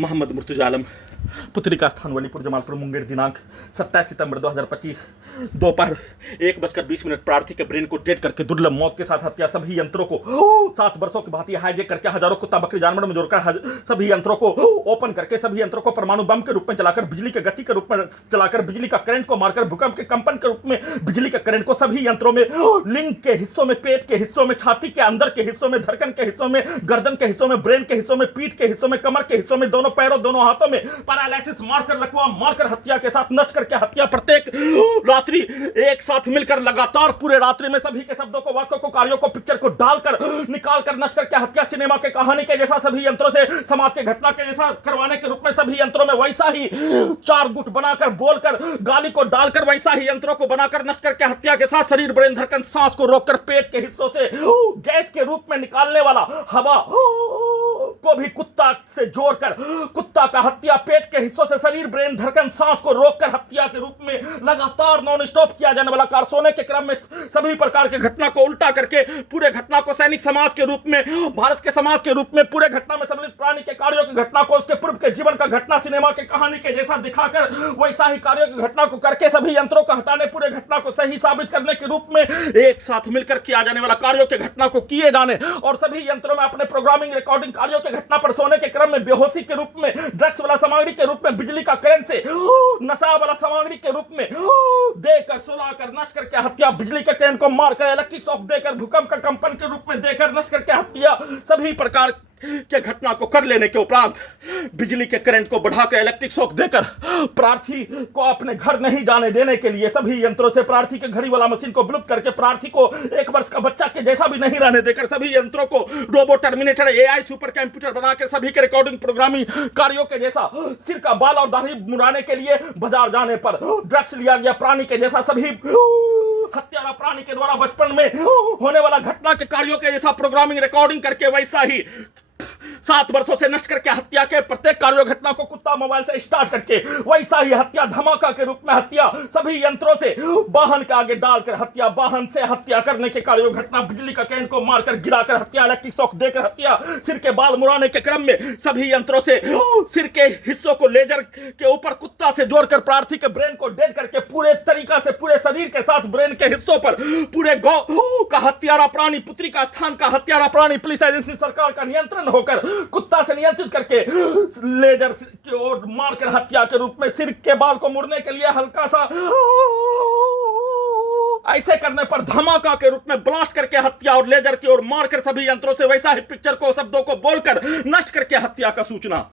मोहम्मद मुर्तजा आलम, पुत्री का स्थान वलीपुर जमालपुर मुंगेर, दिनांक 27 सितंबर 2025 दोपहर 1:20 प्रार्थी के ब्रेन को डेड करके दुर्लभ मौत के साथ हत्या। सभी यंत्रों को 7 वर्षों की भांति हाईजेक करके हजारों कुत्ता बकरी जानवर में जोड़कर सभी यंत्रों को ओपन करके सभी यंत्रों को परमाणु बम के रूप में चलाकर, बिजली के गति के रूप में चलाकर, बिजली का करंट को मारकर, भूकंप के कंपन के रूप में बिजली के करंट को सभी यंत्रों में, लिंग के हिस्सों में, पेट के हिस्सों में, छाती के अंदर के हिस्सों में, धड़कन के हिस्सों में, गर्दन के हिस्सों में, ब्रेन के हिस्सों में, पीठ के हिस्सों में, कमर के हिस्सों में, दोनों पैरों दोनों हाथों में पैरालिसिस मारकर, लकवा मारकर हत्या के साथ नष्ट करके हत्या। प्रत्येक रात्रि एक साथ मिलकर लगातार पूरे रात्रि में सभी के शब्दों को, वाक्यों को, कार्यों को, पिक्चर को डालकर निकालकर नष्ट करके हत्या। सिनेमा के कहानी के जैसा सभी यंत्रों से समाज के घटना के जैसा करवाने के रूप में सभी यंत्रों में वैसा ही 4 गुट बनाकर बोलकर गाली को डालकर वैसा ही यंत्रों को बनाकर नष्ट करके हत्या के साथ शरीर, ब्रेन, धड़कन, सांस को रोककर पेट के हिस्सों से गैस के रूप में निकालने वाला हवा को भी कुत्ता से जोड़कर कुत्ता का हत्या। पेट के हिस्सों से शरीर, ब्रेन, धड़कन, सांस को रोककर हत्या के रूप में लगातार नॉन स्टॉप किया जाने वाला कार्य। सोने के क्रम में सभी प्रकार के घटना को उल्टा करके पूरे घटना को सैनिक समाज के रूप में, भारत के समाज के रूप में, पूरे घटना में सम्मिलित प्राणी के कार्यों की घटना को उसके पूर्व के जीवन का घटना सिनेमा के कहानी के जैसा दिखाकर वैसा ही कार्यों की घटना को करके सभी यंत्रों को हटाने, पूरे घटना को सही साबित करने के रूप में एक साथ मिलकर किया जाने वाला कार्यों के घटना को किए जाने और सभी यंत्रों में अपने प्रोग्रामिंग, रिकॉर्डिंग कार्यों के घटना पर सोने के क्रम में बेहोशी के रूप में, ड्रग्स वाला सामग्री के रूप में, बिजली का करंट से नशा वाला सामग्री के रूप में देकर, सुलाकर, नष्ट करके हत्या। बिजली के करंट को मारकर, इलेक्ट्रिक शॉक देकर, भूकंप का कंपन के रूप में देकर नष्ट करके हत्या। सभी प्रकार के घटना को कर लेने के उपरांत बिजली के करंट को बढ़ाकर, इलेक्ट्रिक शॉक देकर प्रार्थी को अपने घर नहीं जाने देने के लिए सभी यंत्रों से प्रार्थी के घड़ी वाला मशीन को विलुप्त करके प्रार्थी को 1 वर्ष का बच्चा के जैसा भी नहीं रहने देकर सभी यंत्रों को robo, terminator, AI, super computer बनाकर सभी के रिकॉर्डिंग, प्रोग्रामिंग कार्यों के जैसा सिर का बाल और दाढ़ी मुड़ाने के लिए बाजार जाने पर ड्रग्स लिया गया प्राणी के जैसा सभी हत्यारा प्राणी के द्वारा बचपन में होने वाला घटना के कार्यों के जैसा प्रोग्रामिंग, रिकॉर्डिंग करके वैसा ही 7 वर्षों से नष्ट करके हत्या के प्रत्येक कार्यों घटना को कुत्ता मोबाइल से स्टार्ट करके वैसा ही हत्या, धमाका के रूप में हत्या। सभी यंत्रों से वाहन के आगे डालकर हत्या, वाहन से हत्या करने के कार्यों घटना, बिजली का करंट को मारकर गिराकर हत्या, इलेक्ट्रिक शॉक देकर हत्या। सिर के बाल मुड़ाने के क्रम में सभी यंत्रों से सिर के हिस्सों को लेजर के ऊपर कुत्ता से जोड़कर प्रार्थी के ब्रेन को डेड करके पूरे तरीका से पूरे शरीर के साथ ब्रेन के हिस्सों पर पूरे गौ का हत्यारा प्राणी, पुत्री का स्थान का हत्यारा प्राणी, पुलिस एजेंसी, सरकार का नियंत्रण होकर कुत्ता से नियंत्रित करके लेजर की ओर मारकर हत्या के रूप में सिर के बाल को मुड़ने के लिए हल्का सा ऐसे करने पर धमाका के रूप में ब्लास्ट करके हत्या और लेजर की ओर मारकर सभी यंत्रों से वैसा ही पिक्चर को, शब्दों को बोलकर नष्ट करके हत्या का सूचना।